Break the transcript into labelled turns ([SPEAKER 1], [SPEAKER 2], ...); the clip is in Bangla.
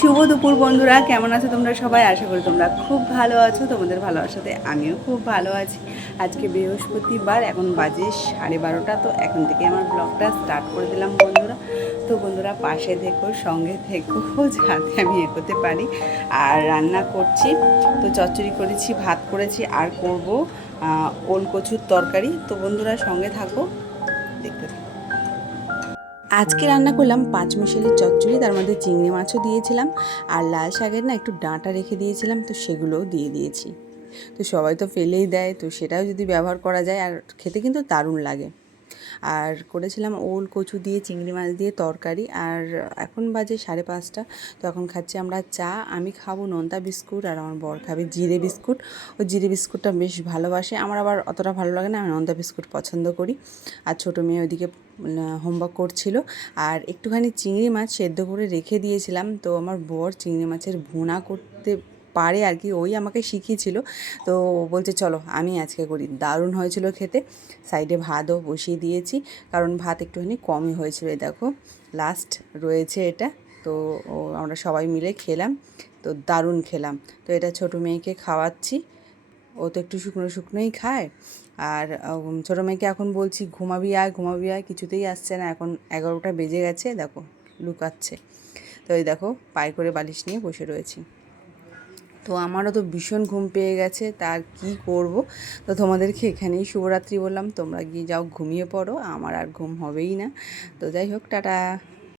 [SPEAKER 1] শুভ দুপুর বন্ধুরা, কেমন আছো তোমরা সবাই? আশা করি তোমরা খুব ভালো আছো, তোমাদের ভালোবাসাতে আমিও খুব ভালো আছি। আজকে বৃহস্পতিবার, এখন বাজে সাড়ে বারোটা, তো এখন থেকে আমার ব্লগটা স্টার্ট করে দিলাম বন্ধুরা। তো বন্ধুরা, পাশে থেকো, সঙ্গে থেকো, যাতে আমি এগোতে পারি। আর রান্না করছি, তো চচ্চড়ি করেছি, ভাত করেছি, আর করব ওল কচুর তরকারি। তো বন্ধুরা, সঙ্গে থাকো, দেখতে থাকো। আজকে রান্না করলাম পাঁচ মিশালি চচ্চড়ি, তার মধ্যে চিংড়ি মাছও দিয়েছিলাম আর লাল শাকের না একটু ডাঁটা রেখে দিয়েছিলাম, তো সেগুলোও দিয়ে দিয়েছি। তো সবাই তো ফেলেই দেয়, তো সেটাও যদি ব্যবহার করা যায় আর খেতে কিন্তু দারুণ লাগে। আর করেছিলাম ওল, কচু দিয়ে, চিংড়ি মাছ দিয়ে তরকারি। আর এখন বাজে সাড়ে পাঁচটা, তো এখন খাচ্ছি আমরা চা। আমি খাব নোনতা বিস্কুট আর আমার বর খাবে জিরে বিস্কুট। ও জিরে বিস্কুটটা বেশ ভালোবাসে। আমার আবার অতটা ভালো লাগে না, আমি নোনতা বিস্কুট পছন্দ করি। আর ছোটো মেয়ে ওইদিকে হোমওয়ার্ক করছিল। আর একটুখানি চিংড়ি মাছ সেদ্ধ করে রেখে দিয়েছিলাম। তো আমার বর চিংড়ি মাছের ভুনা করতে পারে আর কি, ওই আমাকে শিখিয়েছিল। তো বলছে, চলো, আমি আজকে করি। দারুণ হয়েছিল খেতে। সাইডে ভাতও বসিয়ে দিয়েছি, কারণ ভাত একটুখানি কমই হয়েছিল দেখো। লাস্ট রয়েছে এটা, তো আমরা সবাই মিলে খেলাম, তো দারুণ খেলাম। তো এটা ছোটো মেয়েকে খাওয়াচ্ছি, ও তো একটু শুকনো শুকনোই খায়, আর ছোটো মেয়েকে এখন বলছি, ঘুমাবি আয় ঘুমাবি আয়, কিছুতেই আসছে না, এখন এগারোটা বেজে গেছে, দেখো, লুকাচ্ছে। তো এই দেখো, পায়ে করে বালিশ নিয়ে বসে রয়েছি। তো আমারও তো ভীষণ ঘুম পেয়ে গেছে তার কি করব? তো তোমাদেরকে এখানেই শুভরাত্রি বললাম, তোমরা গিয়ে যাও ঘুমিয়ে পড়ো, আমার আর ঘুম হবেই না। তো যাই হোক, টাটা।